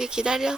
오케이 기다려.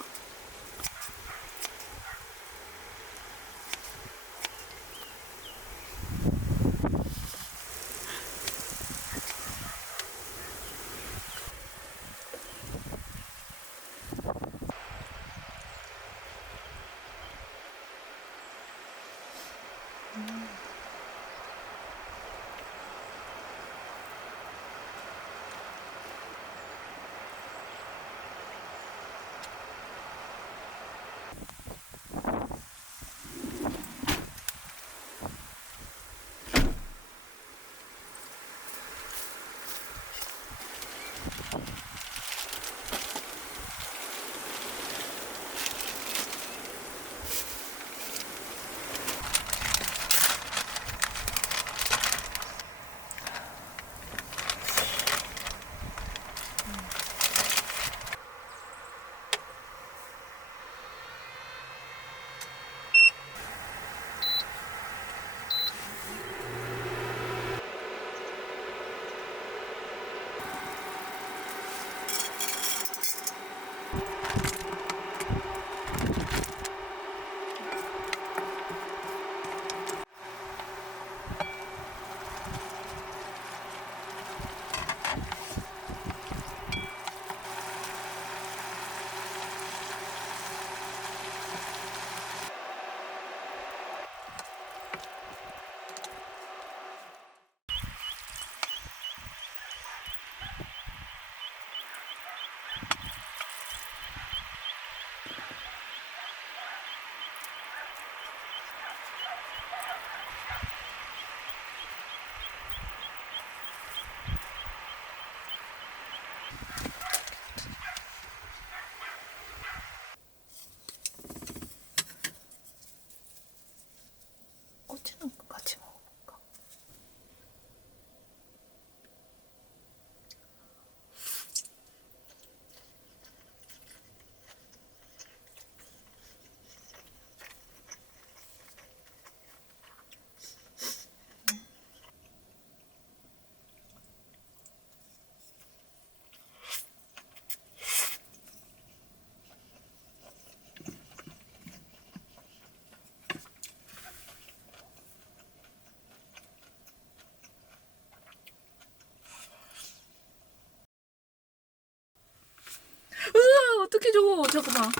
잠깐만.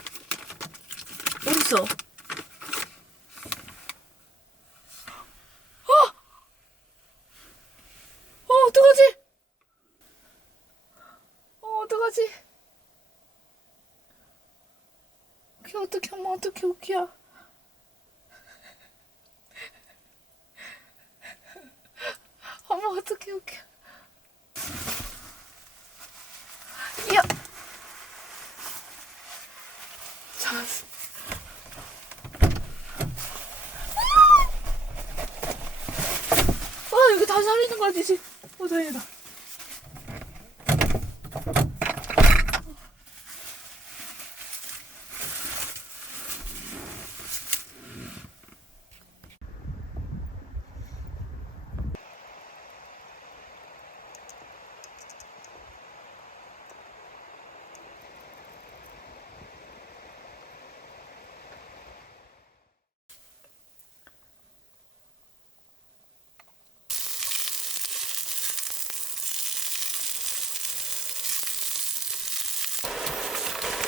어딨어? 어! 어, 어떡하지? 어, 어떡하지? 걔 어떡해, 엄마, 어떡해, 오키야. 엄마, 어떡해, 오키야. 야! 자, 아, 여기 다 살리는 거 아니지? 어, 다행이다.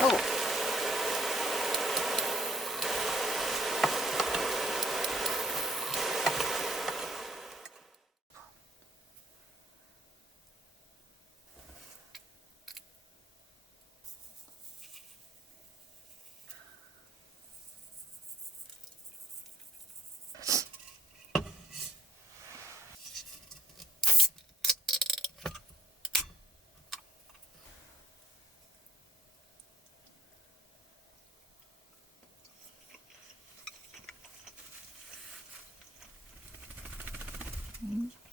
어. time.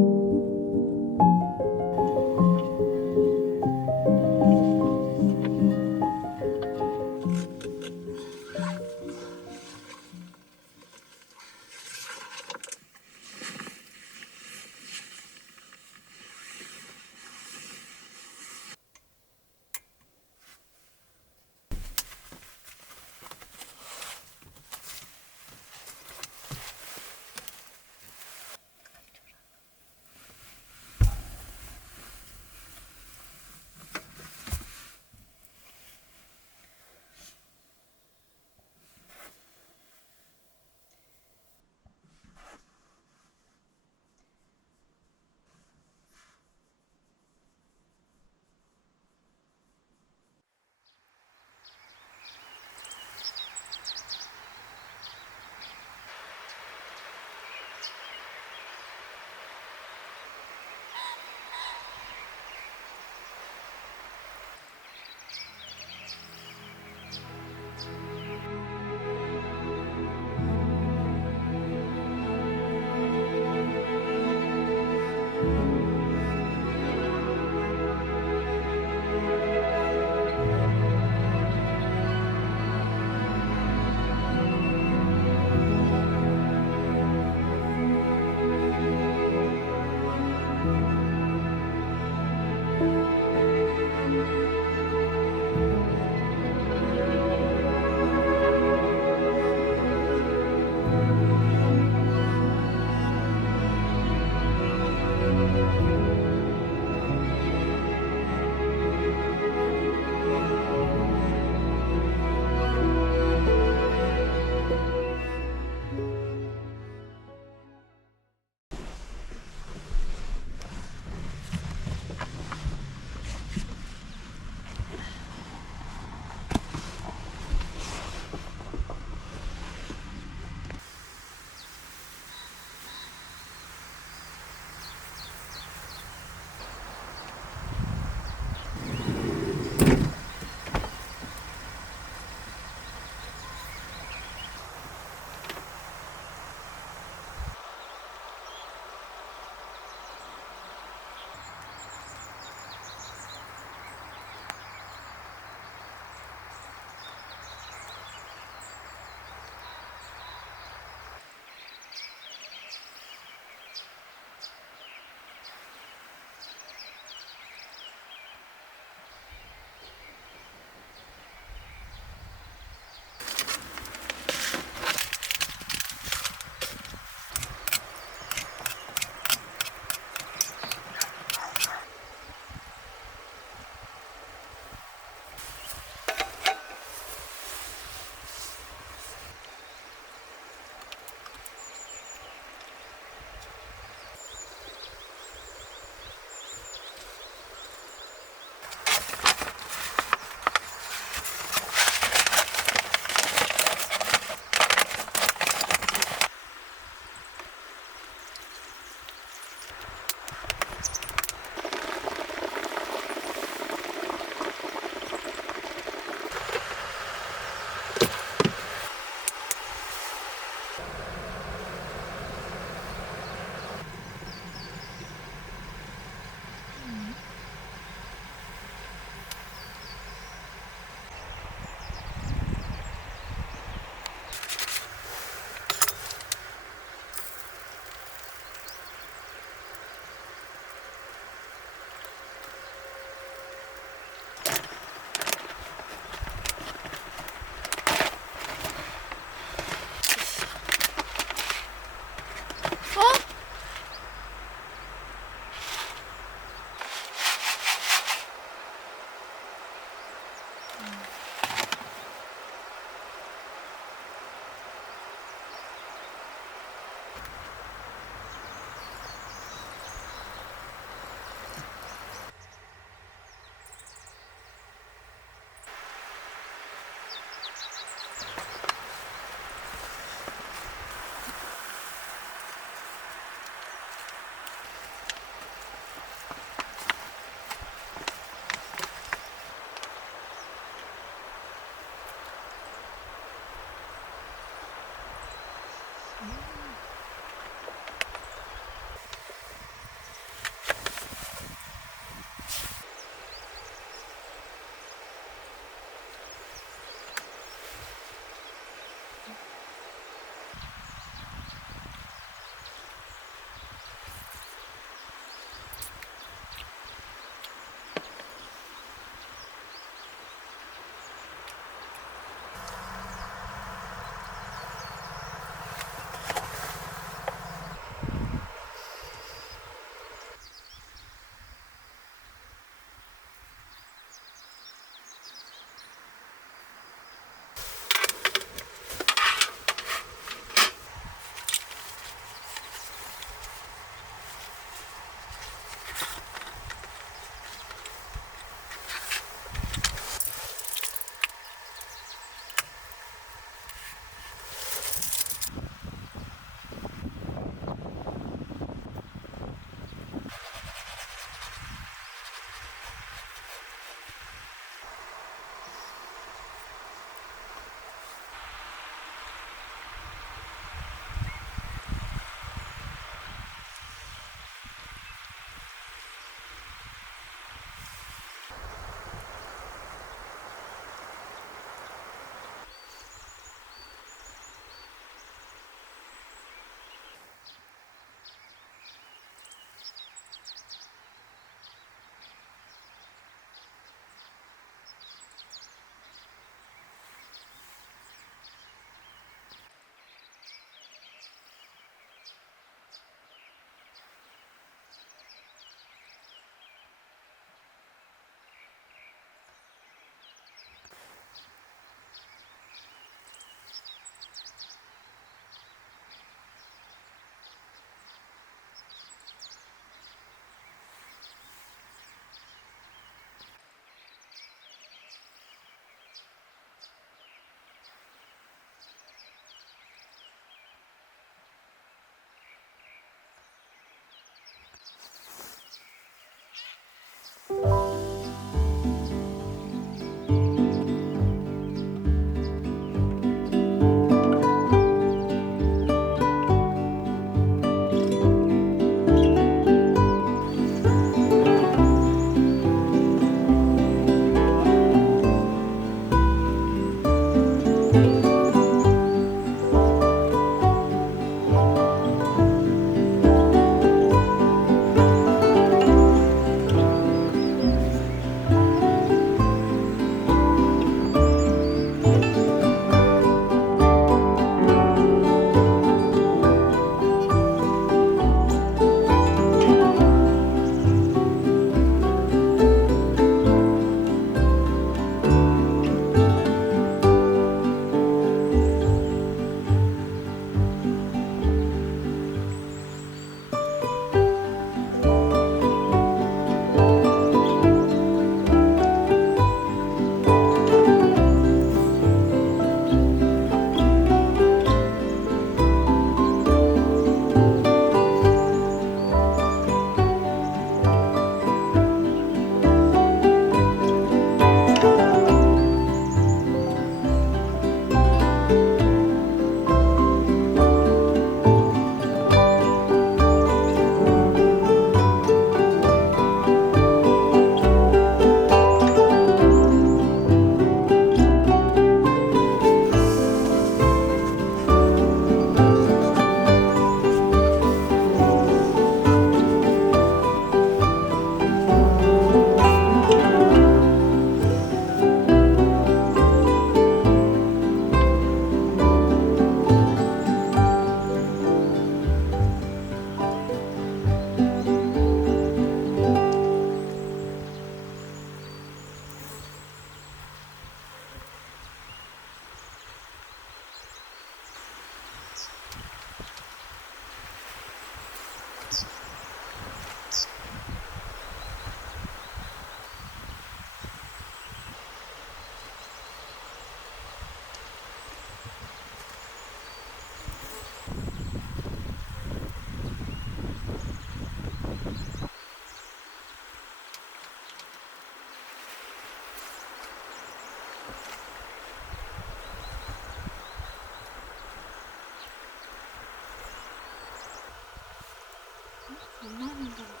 Нормально.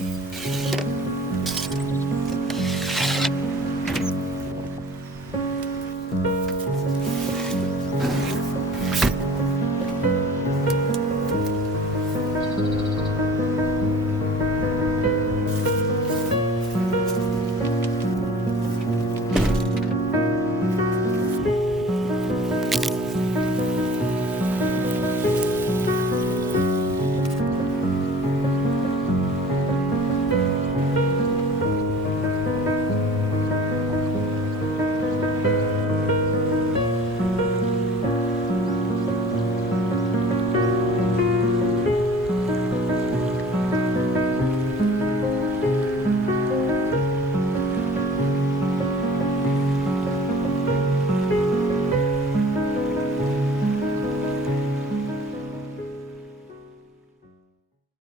Mm.